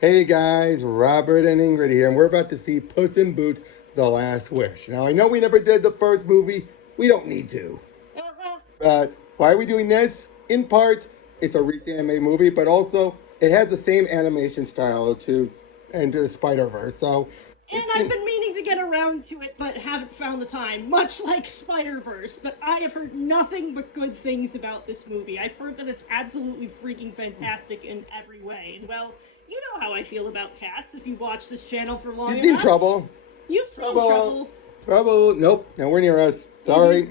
Hey guys, Robert and Ingrid here, and we're about to see Puss in Boots: The Last Wish. Now, I know we never did the first movie, we don't need to. Uh-huh. But why are we doing this? In part, it's a recent anime movie, but also it has the same animation style to into the Spider-Verse. So And it I've can. been meaning to get around to it, but haven't found the time, much like Spider-Verse. But I have heard nothing but good things about this movie. I've heard that it's absolutely freaking fantastic in every way. And well, you know how I feel about cats if you watch this channel for long You've seen enough. Trouble. You've seen Trouble. Trouble. Trouble. Nope, nowhere near us. Mm-hmm. Sorry.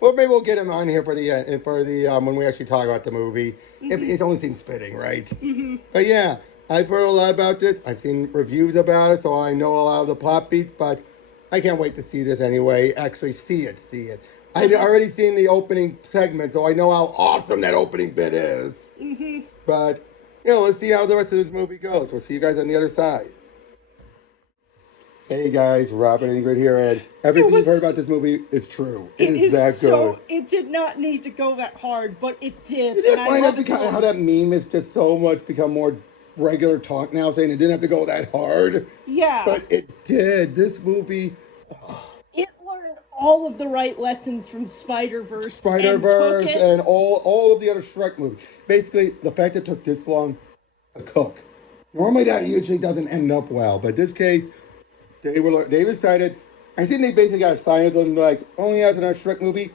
Well, maybe we'll get him on here for the when we actually talk about the movie. Mm-hmm. It only seems fitting, right? Mm-hmm. But yeah, I've heard a lot about this. I've seen reviews about it, so I know a lot of the plot beats. But I can't wait to see this anyway. Actually, see it, see it. I'd Uh-huh. already seen the opening segment, so I know how awesome that opening bit is. Mm-hmm. But let's see how the rest of this movie goes. We'll see you guys on the other side. Hey guys, Robert and Ingrid here, and It everything you've heard was about this movie is true. It it is is that good. so it did not need to go that hard, but it did, Isn't and it I funny love it how for that it. meme is just so much become more regular talk now, saying it didn't have to go that hard, Yeah. but it did. This movie, It learned all of the right lessons from Spider Verse Spider and took Verse, it. and all of the other Shrek movies. Basically, the fact it took this long to cook. Normally, that usually doesn't end up well, but this case, they decided. I think they basically got assigned them like only as in our Shrek movie,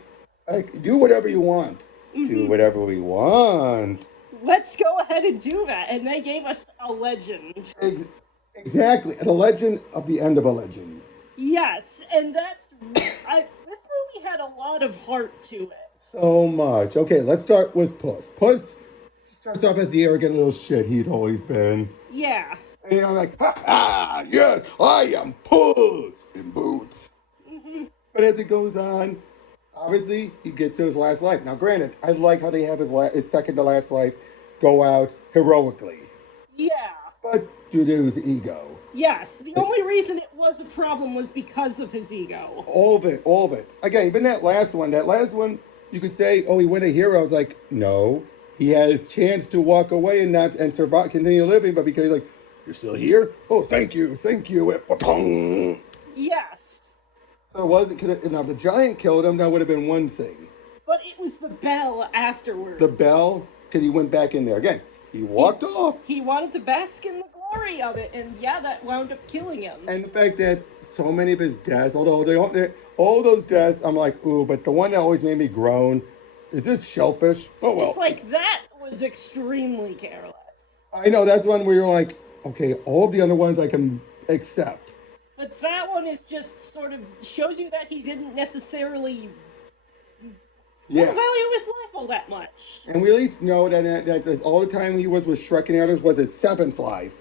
like do whatever you want, do Hmm. whatever we want. Let's go ahead and do that. And they gave us a legend. Ex- exactly, and a legend of the end of a legend. Yes, and this movie had a lot of heart to it. So much. Okay, let's start with Puss. Puss starts off as the arrogant little shit he'd always been. Yeah. And I'm like, ha ha, yes, I am Puss in Boots. Hmm. But as it goes on, obviously he gets to his last life. Now, granted, I like how they have his second to last life go out heroically, Yeah. but due to his ego. Yes. The Like, only reason it was a problem was because of his ego. all of it, all of it. Again, even that last one, you could say, oh, he went a hero. I was like, no, he had his chance to walk away and not and survive, continue living, but because he's like, you're still here. Oh, thank you. Yes. So it wasn't because now if the giant killed him, that would have been one thing. But it was the bell The afterwards. bell, because he went back in there again. He He walked off. he wanted to bask in the glory of it, and yeah, that wound up killing him. And the fact that so many of his deaths, although all those deaths, I'm like, ooh, but the one that always made me groan is this shellfish. Oh It's well. like that was extremely careless. I know that's one where you're like, okay, all the other ones I can accept. But that one is just sort of shows you that he didn't necessarily Yeah. value his life all that much. And we at least know that all the time he was with Shrek and the others was his seventh life.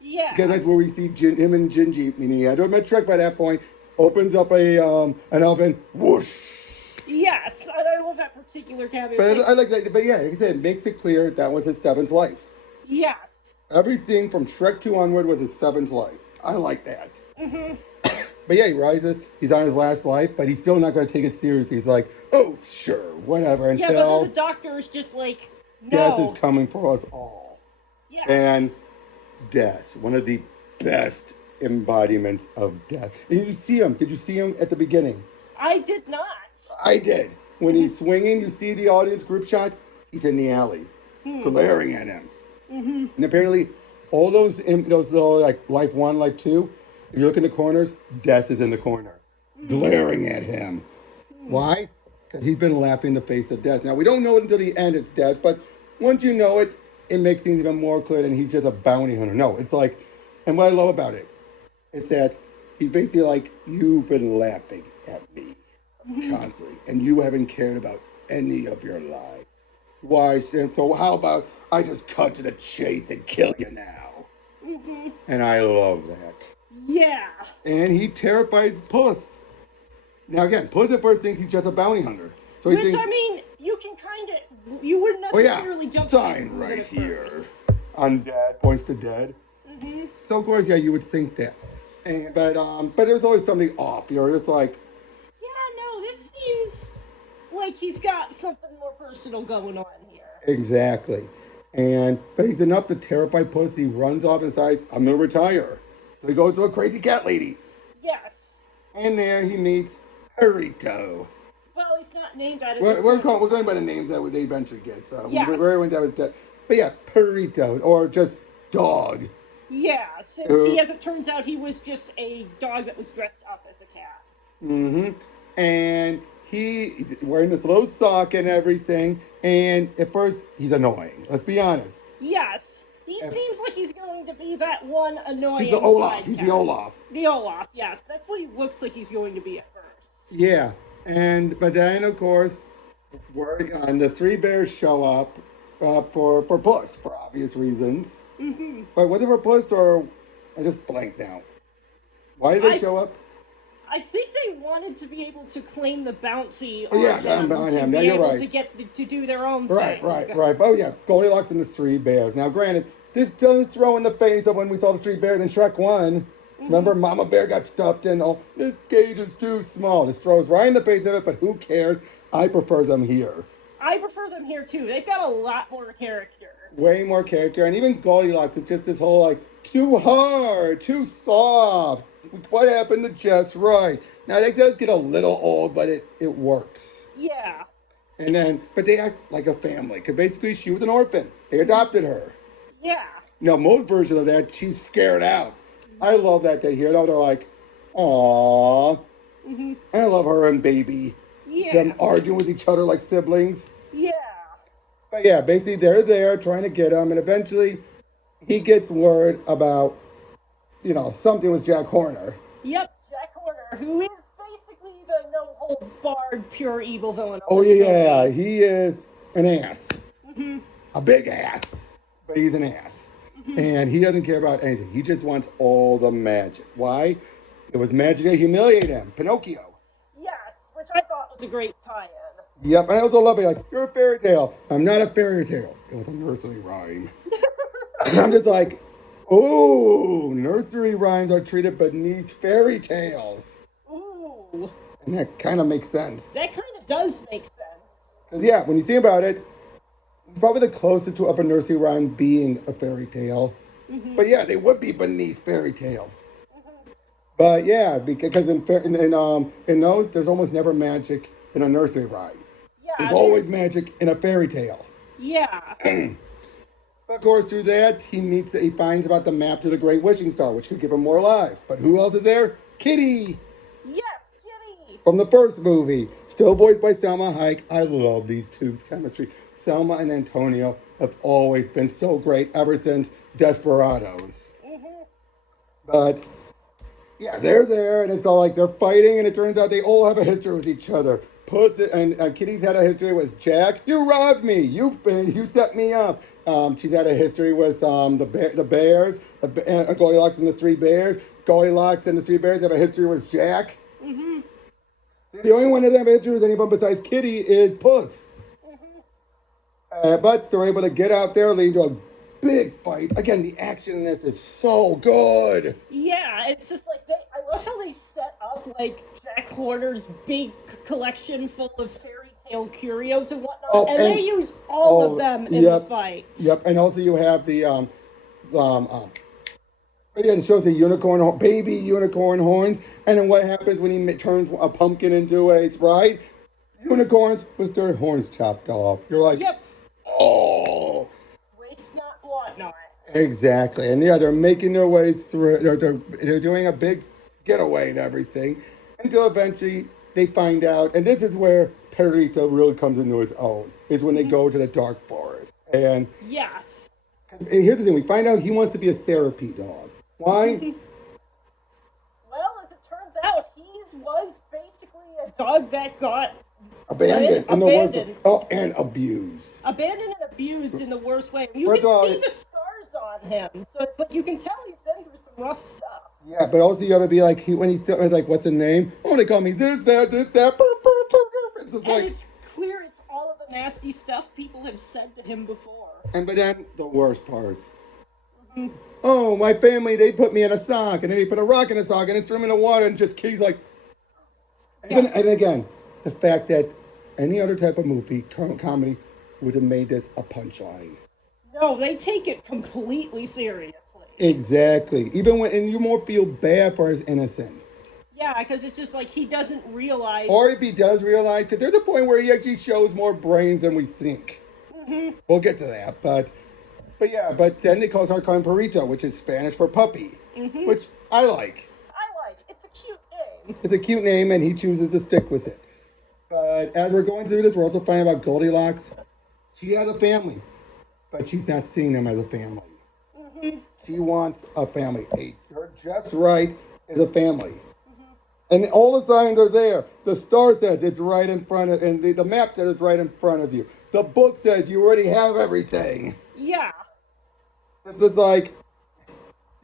Because Yeah. that's where we see him and Gingy, meaning he had to have met Shrek by that point, opens up an oven, whoosh. Yes, and I love that particular cameo. It's But like, I like that. But yeah, like I said, it makes it clear that was his seventh life. yes. Everything from Shrek 2 onward was his seventh life. I like that. Hmm. But yeah, he rises. He's on his last life, but he's still not going to take it seriously. He's like, oh, sure, whatever, Yeah, but then until the doctor is just like, death is no. coming for us all. And Yes. death, one of the best embodiments of death. And you see him. Did you see him at the beginning? I did not. I did. When he's swinging, you see the audience group shot. He's in the alley, glaring at him. Hmm. And apparently, all those little like life one, life two. If you look in the corners, death is in the corner, glaring at him. Why? Because he's been laughing in the face of death. Now we don't know it until the end. It's death, but once you know it, it makes things even more clear. Than he's just a bounty hunter. No, it's like, and what I love about it, is that he's basically like, you've been laughing at me constantly, and you haven't cared about any of your lives. Why? And so how about I just cut to the chase and kill you now? Hmm. And I love that. Yeah. And he terrifies Puss. Now again, Puss at first thinks he's just a bounty hunter. So he Which, thinks, I mean, you can kind of, you wouldn't oh yeah, necessarily jump to sign conclusion right at here. first. Undead, points to dead. Hmm. So of course, yeah, you would think that. But there's always something off. You're just like, Yeah, no, this seems like he's got something more personal going on here. exactly. But he's enough to terrify Puss. He runs off and decides, I'm gonna retire. So he goes to a crazy cat lady. Yes. And there he meets Perito. Well, he's not named that. We're going by the names that they eventually get. So yes. that was dead. But yeah, Perito, or just dog. Yeah, since as it turns out, he was just a dog that was dressed up as a cat. Mm-hmm. And he's wearing this little sock and everything. And at first, he's annoying. Let's be honest. Yes. He seems like he's going to be that one annoying He's the Olaf. side He's cat. the Olaf. The Olaf, yes. That's what he looks like he's going to be at first. Yeah. But then, of course, the three bears show up for Puss, for obvious reasons. Mm-hmm. But whether for Puss or... I just blanked now. Why did they show up? I think they wanted to be able to claim the bounty on him. Now you're right. To get to do their own thing. Right. Oh yeah, Goldilocks and the Three Bears. Now, granted, this does throw in the face of when we saw the Three Bears in Shrek 1. Mm-hmm. Remember, Mama Bear got stuffed in. Oh, this cage is too small. This throws right in the face of it, but who cares? I prefer them here. I prefer them here too. They've got a lot more character. Way more character, and even Goldilocks is just this whole too hard, too soft. What happened to just right? Now that does get a little old, but it works. Yeah. But they act like a family, because basically she was an orphan. They adopted her. Yeah. Now most versions of that, she's scared out. I love that they hear it. They're like, aww. Mm-hmm. And I love her and Baby. Yeah. Them arguing with each other like siblings. Yeah. But yeah, basically they're there trying to get him, and eventually he gets word about, something with Jack Horner. Yep, Jack Horner, who is basically the no-holds-barred pure evil villain. Oh yeah, he is an ass. Mm-hmm. A big ass. But he's an ass. Mm-hmm. And he doesn't care about anything. He just wants all the magic. Why? It was magic to humiliate him. Pinocchio. Yes, which I thought was a great tie-in. Yep, and I also love it. You're a fairy tale. I'm not a fairy tale. It was a nursery rhyme. I'm just like, ooh, nursery rhymes are treated beneath fairy tales. Ooh. And that kind of makes sense. That kind of does make sense. Because, yeah, when you think about it, it's probably the closest to a nursery rhyme being a fairy tale. Mm-hmm. But, yeah, they would be beneath fairy tales. Mm-hmm. But, yeah, because in those, there's almost never magic in a nursery rhyme. Yeah, there's always magic in a fairy tale. Yeah. Of course, through that, he finds about the map to the Great Wishing Star, which could give him more lives. But who else is there? Kitty! Yes, Kitty! From the first movie. Still voiced by Selma Hayek. I love these two's chemistry. Selma and Antonio have always been so great ever since Desperados. Mm-hmm. But, yeah, they're there, and it's all like they're fighting, and it turns out they all have a history with each other. Kitty's had a history with Jack. You robbed me. You set me up. She's had a history with the Bears, Goldilocks and the Three Bears. Goldilocks and the Three Bears have a history with Jack. Mm-hmm. The only one that have a history with anyone besides Kitty is Puss. Mm-hmm. But they're able to get out there, leading to a big fight. Again, the action in this is so good. Yeah, it's just like I love how they set up Jack Horner's big collection full of fairy tale curios and whatnot, and they use all of them in the fight. Yep, and also you have the it shows the baby unicorn horns, and then what happens when he turns a pumpkin into a sprite? Unicorns with their horns chopped off. You're like, yep. Oh. Waste not, want not. Exactly, and yeah, they're making their way through. They're doing a big getaway and everything, until eventually they find out, and this is where Perito really comes into his own. Is when they go to the dark forest, and yes. Here's the thing: we find out he wants to be a therapy dog. Why? Well, as it turns out, he was basically a dog that got abandoned in the worst way. Oh, and abused. Abandoned and abused in the worst way. You can see the scars on him, so it's like you can tell he's been through some rough stuff. Yeah, but also you have to be like when he's like, what's the name? Oh, they call me this, that. It's just it's clear it's all of the nasty stuff people have said to him before. But then the worst part. Mm-hmm. Oh, my family, they put me in a sock, and then they put a rock in a sock, and then threw him in the water, and just Kitty's like. And again, the fact that any other type of movie, comedy, would have made this a punchline. No, they take it completely seriously. Exactly. Even when, and you more feel bad for his innocence. Yeah, because it's just like he doesn't realize. Or if he does realize, because there's a point where he actually shows more brains than we think. Hmm. We'll get to that, but yeah, but then they call her Perito, which is Spanish for puppy, Hmm. which I like. I like. It's a cute name. It's a cute name, and he chooses to stick with it. But as we're going through this, we're also finding about Goldilocks. She has a family, but she's not seeing them as a family. Hmm. She wants a family. Her just right is a family. And all the signs are there. The star says it's right in front of, and the map says it's right in front of you. The book says you already have everything. Yeah. It's just like,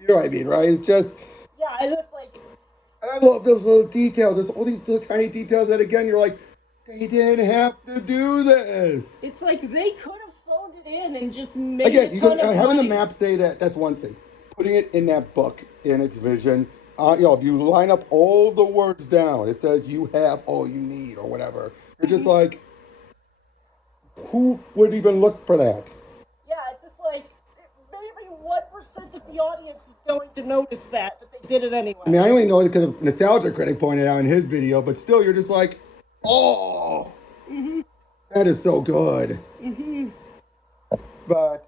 you know what I mean, right? It's just, Yeah, and it's like, and I love those little details. There's all these little tiny details that, again, you're like, they didn't have to do this. it's like they could have phoned it in and just made Again, a ton of having the money. map say that, that's one thing. Putting it in that book, in its vision, if you line up all the words down, it says you have all you need or whatever. You're just like, who would even look for that? Yeah, it's just like maybe 1% of the audience is going to notice that, but they did it anyway. I mean, I only know it because of Nostalgia Critic pointed out in his video, but still, you're just like, oh, that is so good. But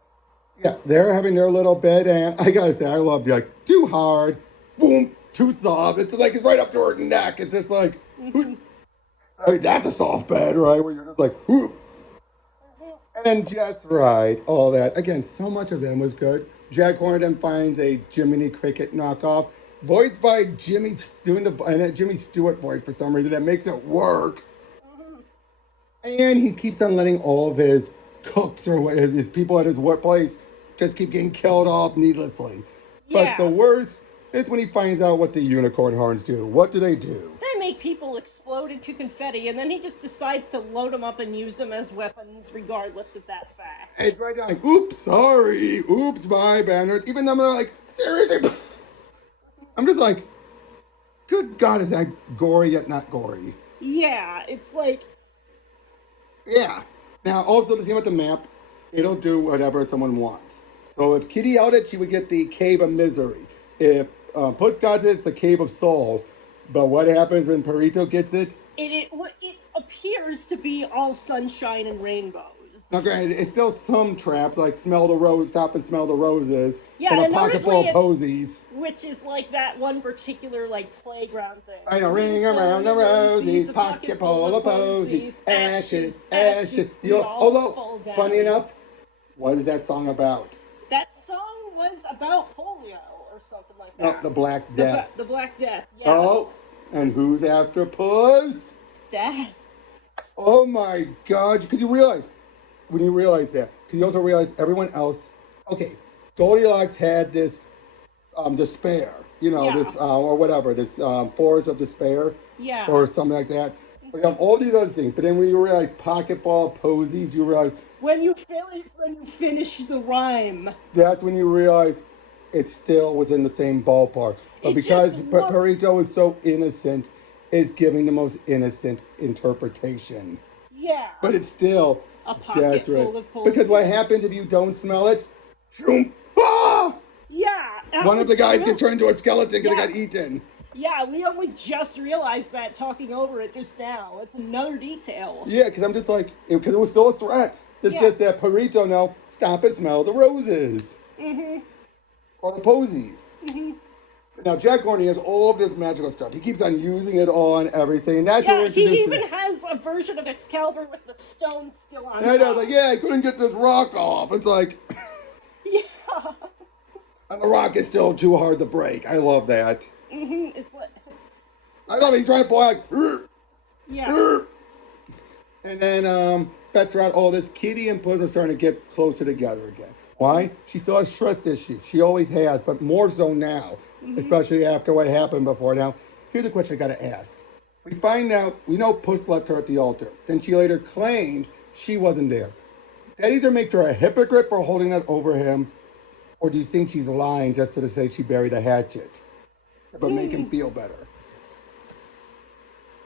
yeah, they're having their little bed, and I gotta say, I love like too hard, boom, too soft. It's like it's right up to her neck. It's just like, I mean, that's a soft bed, right? Where you're just like, whoop. And then just right, all that. Again, so much of them was good. Jack Horner then finds a Jiminy Cricket knockoff, voiced by Jimmy doing and that Jimmy Stewart voice for some reason that makes it work. And he keeps on letting all of his cooks or his people at his workplace just keep getting killed off needlessly. But the Yeah. worst is when he finds out what the unicorn horns do. What do? They make people explode into confetti, and then he just decides to load them up and use them as weapons, regardless of that fact. And it's right down like, oops, sorry, oops, my banner. Even though I'm like, seriously? I'm just like, good God, is that gory yet not gory? Yeah, it's like, Yeah. Now, also the same with the map, it'll do whatever someone wants. So if Kitty held it, she would get the Cave of Misery. If Puss got it, it's the Cave of Souls. But what happens when Perito gets it? it appears to be all sunshine and rainbows. Now, granted, it's still some traps, like smell the rose, stop and smell the roses, Yeah, and a and pocket full of notably posies. which is like that one particular like playground thing. I know, ring around the rosies, pocket full of posies, ashes, ashes. We all Although, fall down. funny enough, what is that song about? That song was about polio or something like No, that. the Black Death. The Black Death. Yes. Oh, and who's after Puss? Death. Oh my God! Because you realize, when you realize that, because you also realize everyone else. Okay, Goldilocks had this despair, Yeah. this or whatever, this forest of despair, Yeah. or something like that. We have all these other things, but then when you realize pocket ball posies, you realize When you finish the rhyme. that's when you realize it's still within the same ballpark. But It because just looks- Perito is so innocent, it's giving the most innocent interpretation. Yeah. But it's still A pocket desperate. full of Because what posies. happens if you don't smell it? Shoom! Ah! Yeah. One of the guys gets turned into a skeleton because Yeah. it got eaten. Yeah, we only just realized that talking over it just now. It's another detail. Yeah, because I'm just like, because it was still a threat. It's Yeah. just that Perito now, stop and smell the roses. Or the posies. Now, Jack Horner has all of this magical stuff. He keeps on using it on everything. And that's what Yeah, we're he introducing. even has a version of Excalibur with the stone still on And I know, top. like, yeah, I couldn't get this rock off. It's like, Yeah. and the rock is still too hard to break. I love that. It's like, I love it. He's trying to pull out, like, yeah. and then bets her out. Oh, this Kitty and Puss are starting to get closer together again. Why? She still has trust issues. She always has, but more so now, especially after what happened before. Now, here's a question I got to ask. We find out, we know Puss left her at the altar. Then she later claims she wasn't there. That either makes her a hypocrite for holding that over him, or do you think she's lying just to say she buried a hatchet, but make him feel better?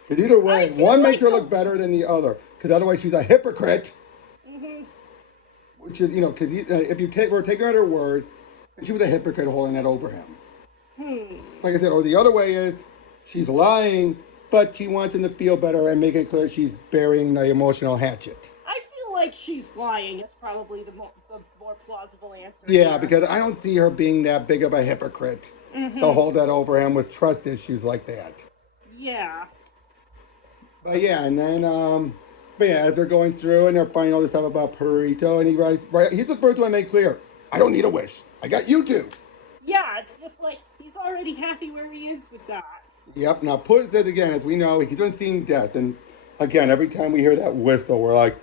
Because either way, I feel one like makes her look better than the other. Because otherwise she's a hypocrite. which is, because if you were taking her at her word, and she was a hypocrite holding that over him. Like I said, or the other way is she's lying, but she wants him to feel better and make it clear she's burying the emotional hatchet. I feel like she's lying is probably the more plausible answer. Yeah, here. because I don't see her being that big of a hypocrite to hold that over him with trust issues like that. Yeah. But yeah, and then, but yeah, as they're going through and they're finding all this stuff about Perito, and he writes, right, he's the first one to make clear, I don't need a wish. I got you two. Yeah, it's just like he's already happy where he is with that. Yep. Now, Puss says again, as we know, he's been seeing death, and again, every time we hear that whistle, we're like,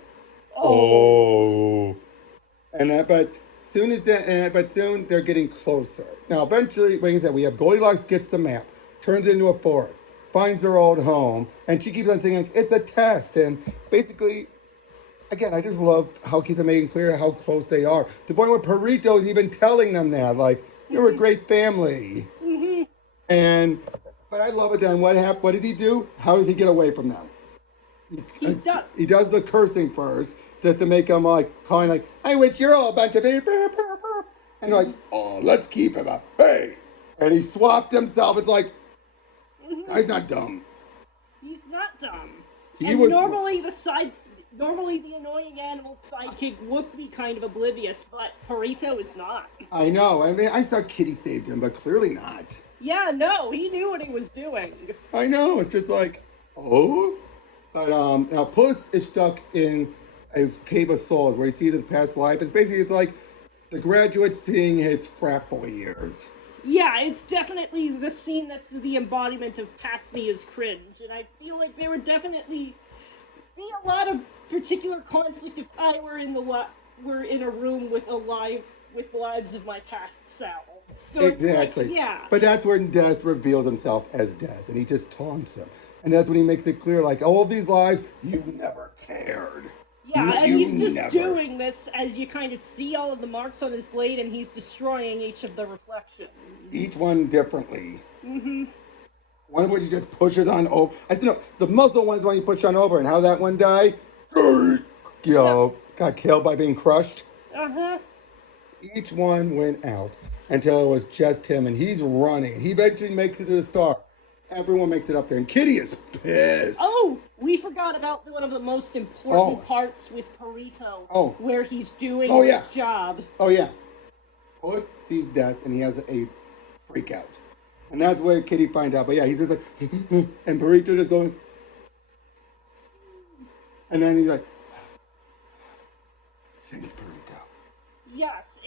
oh. And but soon as that, but soon they're getting closer. Now, eventually, like I said, we have Goldilocks gets the map, turns it into a forest, finds her old home, and she keeps on saying like, it's a test, and basically. Again, I just love how keeps making clear how close they are. To the point where Perito's even telling them that, like, you're a great family. But I love it then. What happened? What did he do? How does he get away from them? He does the cursing first, just to make them like calling like, I wish you're all a bunch of and like, oh, let's keep him up. Hey, and he swapped himself. It's like, guy's not dumb. He's not dumb. He was Normally, the annoying animal sidekick would be kind of oblivious, but Perito is not. I know. I mean, I thought Kitty saved him, but clearly not. Yeah, no, he knew what he was doing. I know. It's just like, oh. But now Puss is stuck in a cave of souls where he sees his past life. It's like the graduate seeing his frat boy years. Yeah, it's definitely the scene that's the embodiment of past me is cringe, and I feel like there would definitely be a lot of particular conflict if I were in a room with lives of my past self. So Exactly. It's like, yeah. But that's when Des reveals himself as Des, and he just taunts him. And that's when he makes it clear, like, all of these lives, you never cared. Yeah, and he's just doing this as you kind of see all of the marks on his blade, and he's destroying each of the reflections. Each one differently. One of which he just pushes on over. I think the muzzle one's one he pushed on over, and how that one died, got killed by being crushed. Each one went out until it was just him, and he's running. He eventually makes it to the star. Everyone makes it up there, and Kitty is pissed. Oh, we forgot about one of the most important parts with Perito. Where he's doing his job. Oh, yeah. Puss sees death, and he has a freak out. And that's where Kitty finds out. But yeah, he's just like, and Perito just going. And then he's like, thanks, Perito. Yes,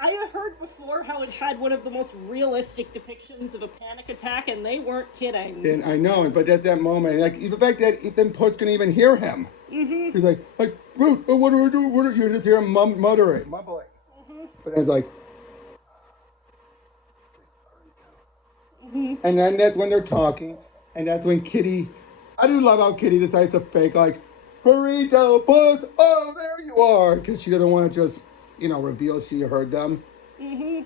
I had heard before how it had one of the most realistic depictions of a panic attack, and they weren't kidding. And I know, but at that moment, like the fact that then Puss couldn't even hear him. He's like, what do I do? What do you just hear him mumbling? But it's like, and then that's when they're talking, and that's when Kitty, I do love how Kitty decides to fake, like, Perito, Puss, oh, there you are, because she doesn't want to just, reveal she heard them. And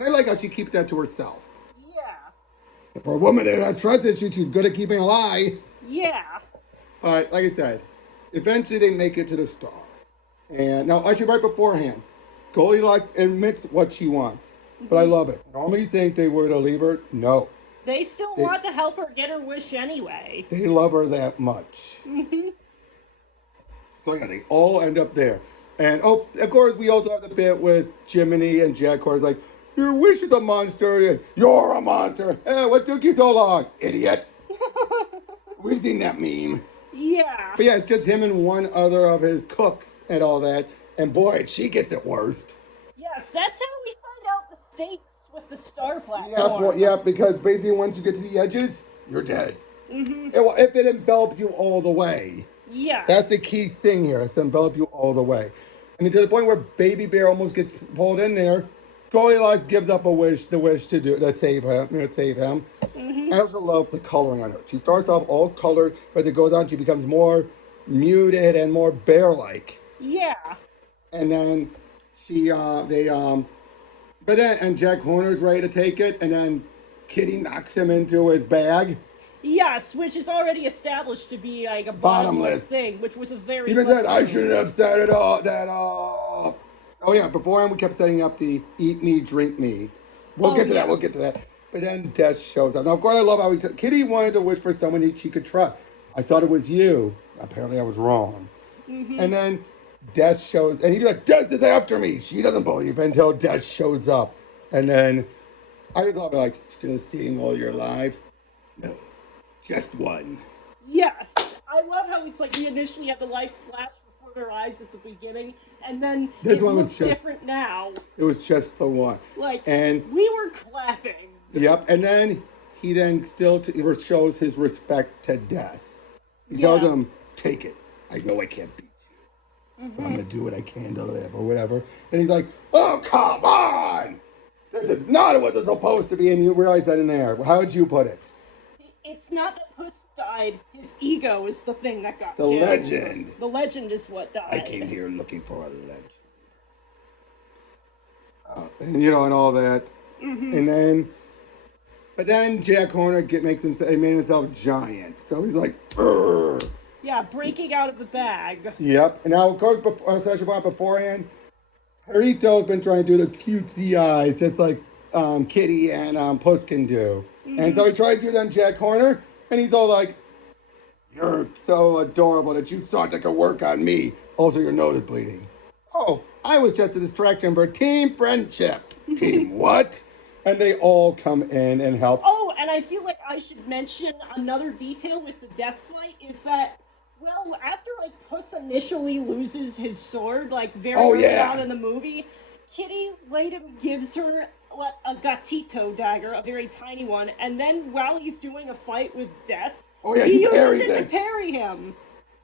I like how she keeps that to herself. Yeah. For a woman that has trust issues, she's good at keeping a lie. Yeah. But, like I said, eventually they make it to the star. And now, actually, right beforehand, Goldilocks admits what she wants. But I love it. Normally you think they were to leave her. No. They still want to help her get her wish anyway. They love her that much. So yeah, they all end up there. And of course, we also have the bit with Jiminy and Jack, of course, like, your wish is a monster. You're a monster. Hey, what took you so long, idiot? We've seen that meme. Yeah. But yeah, it's just him and one other of his cooks and all that. And boy, she gets it worst. Yes, that's how we find out the stakes with the star platform. Yeah, because basically once you get to the edges, you're dead. If it envelops you all the way. Yes. That's the key thing here, is to envelop you all the way. I mean, to the point where Baby Bear almost gets pulled in there, Goldilocks gives up the wish to save him. I also love the coloring on her. She starts off all colored, but as it goes on, she becomes more muted and more bear-like. Yeah. And then and Jack Horner's ready to take it, and then Kitty knocks him into his bag. Yes, which is already established to be like a bottomless thing, which was a very... Even said, I shouldn't have said it all, that all. Oh yeah, beforehand we kept setting up the eat me, drink me. We'll Oh, get to that. yeah. We'll get to that. But then Death shows up. Now, of course, I love how Kitty wanted to wish for someone that she could trust. I thought it was you. Apparently, I was wrong. Mm-hmm. And then Death shows, and he's like, Death is after me. She doesn't believe until Death shows up. And then I just love it, like, still seeing all your lives? No, just one. Yes, I love how it's like we initially had the lights flash before their eyes at the beginning, and then This it one was looks just, different now. it was just the one. Like And we were clapping. yep, and then he then still shows his respect to Death. He tells Yeah. him, take it. I know I can't beat you, but I'm going to do what I can to live, or whatever. And he's like, oh, come on! This is not what it's supposed to be, and you realize that in there. How would you put it? It's not that Puss died. His ego is the thing that got The killed. legend. The legend is what died. I came here looking for a legend. And you know, and all that. And then, but then Jack Horner makes himself, he made himself giant. So he's like, "Brr." Yeah, breaking out of the bag. Yep. And now, of course, beforehand, Perito's been trying to do the cutesy eyes, just like Kitty and Puss can do. And so he tries to do them Jack Horner, and he's all like, you're so adorable that you thought that could work on me. Also, your nose is bleeding. Oh, I was just a distraction for team friendship. Team what? And they all come in and help. Oh, and I feel like I should mention another detail with the death fight is that, well, after like Puss initially loses his sword, like very early on in the movie, Kitty later gives her a gatito dagger, a very tiny one, and then while he's doing a fight with Death, he uses it to parry him.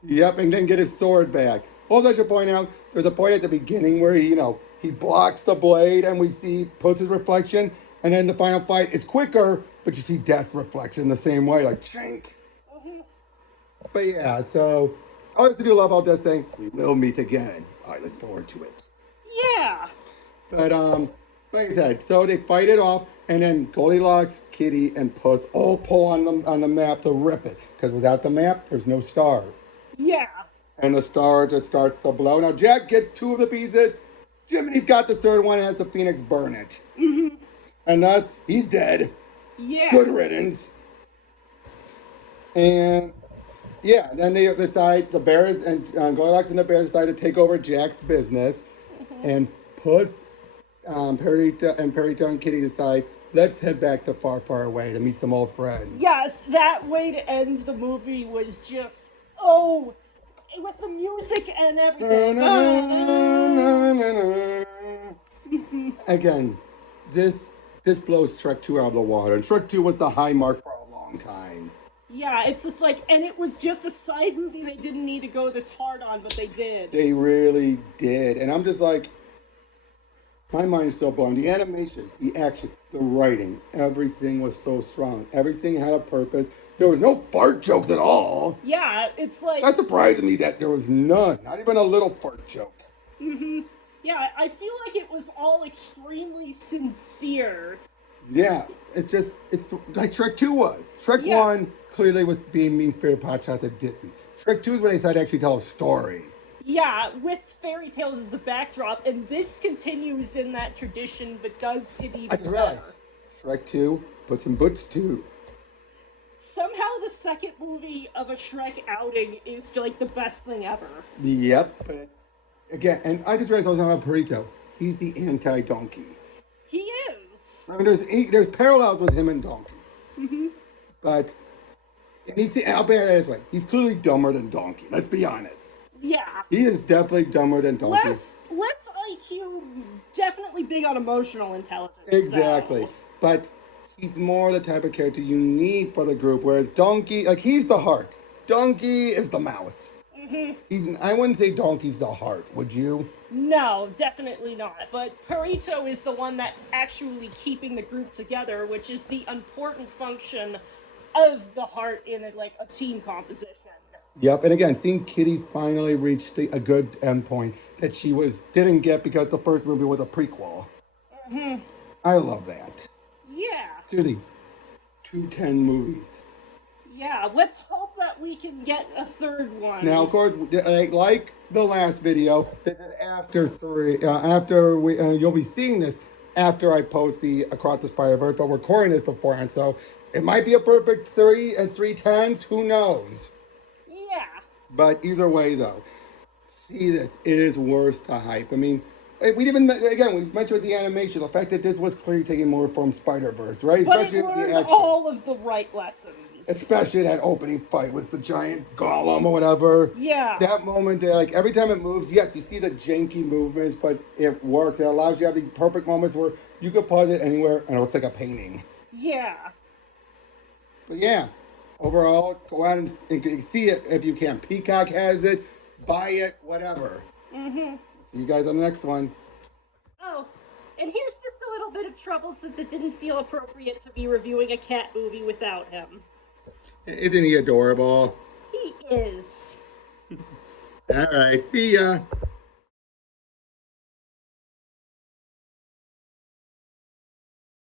Yep, and then get his sword back. Also, I should point out, there's a point at the beginning where he blocks the blade and we see Puss's reflection, and then the final fight is quicker, but you see Death's reflection the same way, like chink. But yeah, so I also do love all Death saying, we will meet again. I look forward to it. Yeah. But like I said, so they fight it off, and then Goldilocks, Kitty, and Puss all pull on the map to rip it. Because without the map, there's no star. Yeah. And the star just starts to blow. Now Jack gets 2 of the pieces. Jiminy's got the 3rd one and has the Phoenix burn it. And thus, he's dead. Yeah. Good riddance. And yeah, then they decide, the bears and Goldilocks and the bears decide to take over Jack's business. And Puss, Perito and Kitty decide, let's head back to Far, Far Away to meet some old friends. Yes, that way to end the movie was just, with the music and everything. Again, this blows Shrek 2 out of the water. And Shrek 2 was the high mark for a long time. Yeah, it's just like, and it was just a side movie they didn't need to go this hard on, but they did. They really did. And I'm just like, my mind is still blown. The animation, the action, the writing, everything was so strong. Everything had a purpose. There was no fart jokes at all. Yeah, it's like... That surprised me that there was none. Not even a little fart joke. Yeah, I feel like it was all extremely sincere. Yeah, it's like Shrek 2 was. Shrek 1 clearly was being mean-spirited potshots at Disney. Shrek 2 is when they decided to actually tell a story. Yeah, with fairy tales as the backdrop, and this continues in that tradition, but does it even better. Shrek 2, Puss in Boots 2. Somehow the second movie of a Shrek outing is like the best thing ever. Yep, but again, and I just realized I was talking about Perito. He's the anti-donkey. He is. I mean, there's parallels with him and Donkey. But, and I'll put it this way, he's clearly dumber than Donkey. Let's be honest. Yeah. He is definitely dumber than Donkey. Less IQ, definitely big on emotional intelligence. Exactly. So. But he's more the type of character you need for the group, whereas Donkey, like, he's the heart. Donkey is the mouth. I wouldn't say Donkey's the heart, would you? No, definitely not. But Perito is the one that's actually keeping the group together, which is the important function of the heart in a team composition. Yep, and again, seeing Kitty finally reach a good endpoint that she didn't get because the first movie was a prequel. I love that. Yeah. Seriously, 210 movies. Yeah, let's hope that we can get a third one. Now, of course, like the last video, this is after three. After we, you'll be seeing this after I post the Across the Spider-Verse, but we're recording this beforehand, so it might be a perfect 3 and 3/10. Who knows? Yeah. But either way, though, see this. It is worth the hype. I mean, we even again we mentioned with the animation the fact that this was clearly taking more from Spider-Verse, right? But Especially it with the learned action. all of the right lessons. Especially that opening fight with the giant golem or whatever. Yeah. That moment there, like every time it moves, yes, you see the janky movements, but it works. It allows you to have these perfect moments where you could pause it anywhere and it looks like a painting. Yeah. But yeah, overall, go out and see it if you can. Peacock has it, buy it, whatever. Mm-hmm. See you guys on the next one. Oh, and here's just a little bit of trouble since it didn't feel appropriate to be reviewing a cat movie without him. Isn't he adorable? He is. All right, see ya.